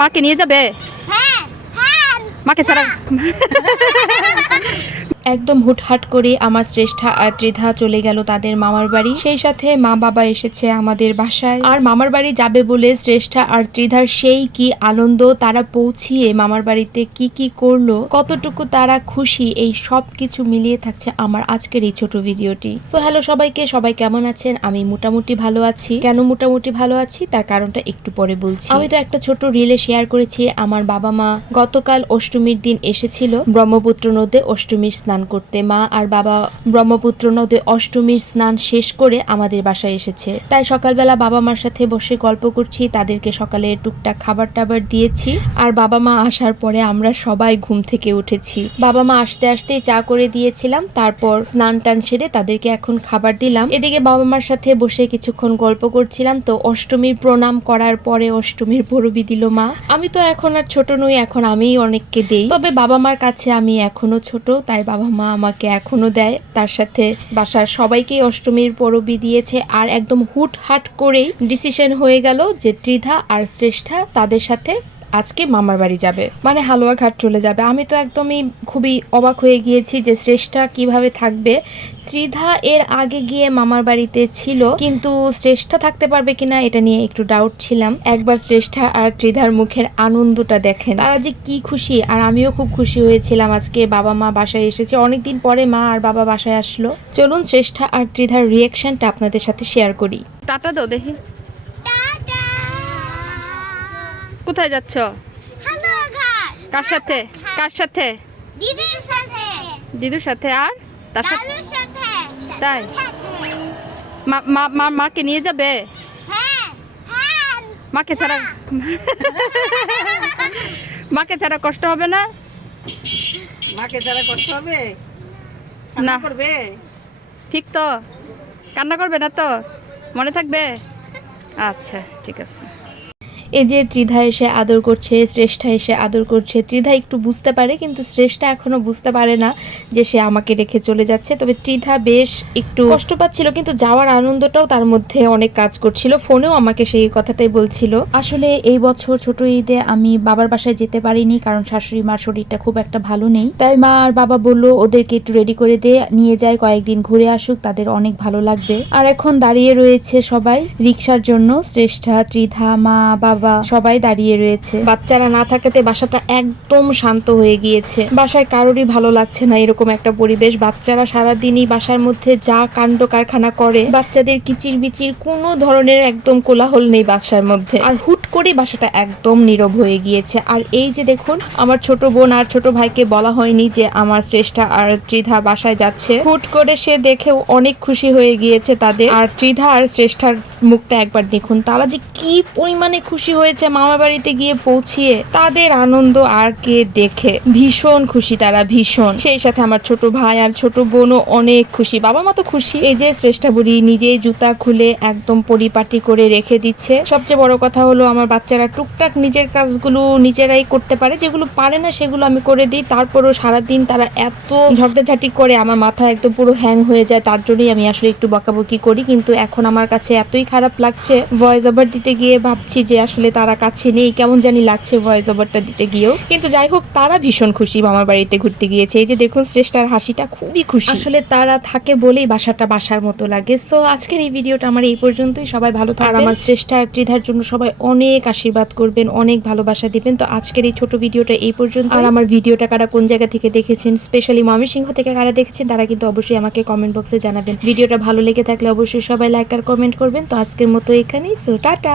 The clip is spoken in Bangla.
মাকে নিয়ে যাবে? মাকে ছাড়া একদম হুটহাট করে আমার শ্রেষ্ঠা আর ত্রিধা চলে গেল তাদের মামার বাড়ি। সেই সাথে মা বাবা এসেছে আমাদের বাসায়। আর মামার বাড়ি যাবে বলে শ্রেষ্ঠা আর ত্রিধার সেই কি আনন্দ, তারা পৌঁছিয়ে মামার বাড়িতে কি কি করলো, কতটুকু তারা খুশি, এই সব কিছু মিলিয়ে থাকছে আমার আজকের এই ছোট ভিডিওটি। সো হ্যালো সবাইকে, সবাই কেমন আছেন? আমি মোটামুটি ভালো আছি। কেন মোটামুটি ভালো আছি তার কারণটা একটু পরে বলছি। আমি তো একটা ছোট রিলে শেয়ার করেছি, আমার বাবা মা গতকাল অষ্টমীর দিন এসেছিল ব্রহ্মপুত্র নদে অষ্টমীর স্নান করতে। মা আর বাবা ব্রহ্মপুত্র নদে অষ্টমীর স্নান শেষ করে আমাদের বাসায় এসেছে। তাই সকালবেলা বাবা মার সাথে বসে গল্প করছি, তাদেরকে সকালে টুকটাক খাবার টাবার দিয়েছি। আর বাবা মা আসার পরে আমরা সবাই ঘুম থেকে উঠেছি। বাবা মা আসতে আসতেই চা করে দিয়েছিলাম, তারপর স্নান টান সেরে তাদেরকে এখন খাবার দিলাম। এদিকে বাবা মার সাথে বসে কিছুক্ষণ গল্প করছিলাম। তো অষ্টমীর প্রণাম করার পরে অষ্টমীর ভরবি দিল মা। আমি তো এখন আর ছোট নই, এখন আমিই অনেককে দেই, তবে বাবা মার কাছে আমি এখনো ছোট, তাই বাবা মা আমাকে এখনো দেয়। তার সাথে বাসার সবাইকে অষ্টমীর পরবি দিয়েছে। আর একদম হুটহাট করেই ডিসিশন হয়ে গেল যে ত্রিধা আর শ্রেষ্ঠা তাদের সাথে আজকে মামার বাড়ি যাবে, মানে হালুয়াঘাট চলে যাবে। আমি তো একদমই খুবই অবাক হয়ে গিয়েছি যে শ্রেষ্ঠা কিভাবে থাকবে। ত্রিধা এর আগে গিয়ে মামার বাড়িতে ছিল, কিন্তু শ্রেষ্ঠা থাকতে পারবে কিনা এটা নিয়ে একটু ডাউট ছিলাম। একবার শ্রেষ্ঠা আর ত্রিধার মুখের আনন্দটা দেখেন, তারা যে কি খুশি। আর আমিও খুব খুশি হয়েছিলাম আজকে বাবা মা বাসায় এসেছে, অনেকদিন পরে মা আর বাবা বাসায় আসলো। চলুন শ্রেষ্ঠা আর ত্রিধার রিয়াকশনটা আপনাদের সাথে শেয়ার করি। টাটা দাও দেখি। কোথায় যাচ্ছ? কার সাথে? কার সাথে? দিদির সাথে। দিদুর সাথে। আর তার সাথে? দাদুর সাথে। তাই? মাকে নিয়ে যাবে? হ্যাঁ হ্যাঁ। মাকে ছাড়া মাকে ছাড়া কষ্ট হবে না? মাকে ছাড়া কষ্ট হবে না করবে? ঠিক তো? কান্না করবে না তো? মনে থাকবে? আচ্ছা ঠিক আছে। এই যে ত্রিধা এসে আদর করছে, শ্রেষ্ঠা এসে আদর করছে। ত্রিধা একটু বুঝতে পারে, কিন্তু শ্রেষ্ঠা এখনো বুঝতে পারে না যে সে আমাকে রেখে চলে যাচ্ছে। তবে ত্রিধা বেশ একটু কষ্ট পাচ্ছিল, কিন্তু যাওয়ার আনন্দটাও তার মধ্যে অনেক কাজ করছিল। ফোনেও আমাকে সেই কথাটাই বলছিল। আসলে এই বছর ছোট ঈদে আমি বাবার বাসায় যেতে পারিনি, কারণ শাশুড়ি মার শরীরটা খুব একটা ভালো নেই। তাই মা আর বাবা বললো ওদেরকে একটু রেডি করে নিয়ে যায়, কয়েকদিন ঘুরে আসুক, তাদের অনেক ভালো লাগবে। আর এখন দাঁড়িয়ে রয়েছে সবাই রিক্সার জন্য। শ্রেষ্ঠা, ত্রিধা, মা, বাবা সবাই দাঁড়িয়ে রয়েছে। বাচ্চারা না থাকাতে বাসাটা একদম শান্ত হয়ে গিয়েছে। বাসায় কারোরই ভালো লাগছে না এরকম একটা পরিবেশ। বাচ্চারা সারাদিনই বাসার মধ্যে যা কাণ্ড কারখানা করে, বাচ্চাদের কিচির বিচির কোনো ধরনের একদম কোলাহল নেই বাসার মধ্যে। আর হুট করে বাসাটা একদম নীরব হয়ে গিয়েছে। আর এই যে দেখুন, আমার ছোট বোন আর ছোট ভাইকে বলা হয়নি যে আমার শ্রেষ্ঠা আর ত্রিধা বাসায় যাচ্ছে। হুট করে সে দেখেও অনেক খুশি হয়ে গিয়েছে তাদের। আর ত্রিধা আর শ্রেষ্ঠার মুখটা একবার দেখুন, তারা যে কি পরিমাণে খুশি হয়েছে মামার বাড়িতে গিয়ে পৌঁছিয়ে। তাদের আনন্দ আর কে দেখে, ভীষণ খুশি তারা, ভীষণ। সেই সাথে আমার ছোট ভাই আর ছোট বোনও অনেক খুশি, বাবা মা তো খুশি। এই যে শ্রেষ্ঠা বুড়ি নিজে জুতা খুলে একদম পরিপাটি করে রেখে দিচ্ছে। সবচেয়ে বড় কথা হলো আমার বাচ্চারা টুকটাক নিজের কাজগুলো নিজেরাই করতে পারে, যেগুলো পারে না সেগুলো আমি করে দিই। তারপরও সারাদিন তারা এত ঝগড়াঝাটি করে আমার মাথা একদম পুরো হ্যাং হয়ে যায়। তার জন্যই আমি আসলে একটু বকাবকি করি, কিন্তু এখন আমার কাছে এতই খারাপ লাগছে। ভয়েস ওভার দিতে গিয়ে ভাবছি যে আসলে তারা কাছে নেই, কেমন জানি লাগছে ভয়েস ওভারটা দিতে গিয়েও। কিন্তু যাই হোক, তারা ভীষণ খুশি মামার বাড়িতে ঘুরতে গিয়েছে। এই যে দেখুন শ্রেষ্ঠার হাসিটা, খুবই খুশি। আসলে তারা থাকে বলেই বাসাটা বাসার মতো লাগে। সো আজকের এই ভিডিওটা আমার এই পর্যন্তই। সবাই ভালো থাকবেন। আমার শ্রেষ্ঠা আর ত্রিধার জন্য সবাই অনেক আশীর্বাদ করবেন, অনেক ভালোবাসা দিবেন। তো আজকের এই ছোট ভিডিওটা এই পর্যন্ত। আর আমার ভিডিওটা কারা কোন জায়গা থেকে দেখেছেন, স্পেশালি ময়মনসিংহ থেকে কারা দেখেছেন, তারা কিন্তু অবশ্যই আমাকে কমেন্ট বক্সে জানাবেন। ভিডিওটা ভালো লেগে থাকলে অবশ্যই সবাই লাইক আর কমেন্ট করবেন। তো আজকের মতো এখানেই। So tata.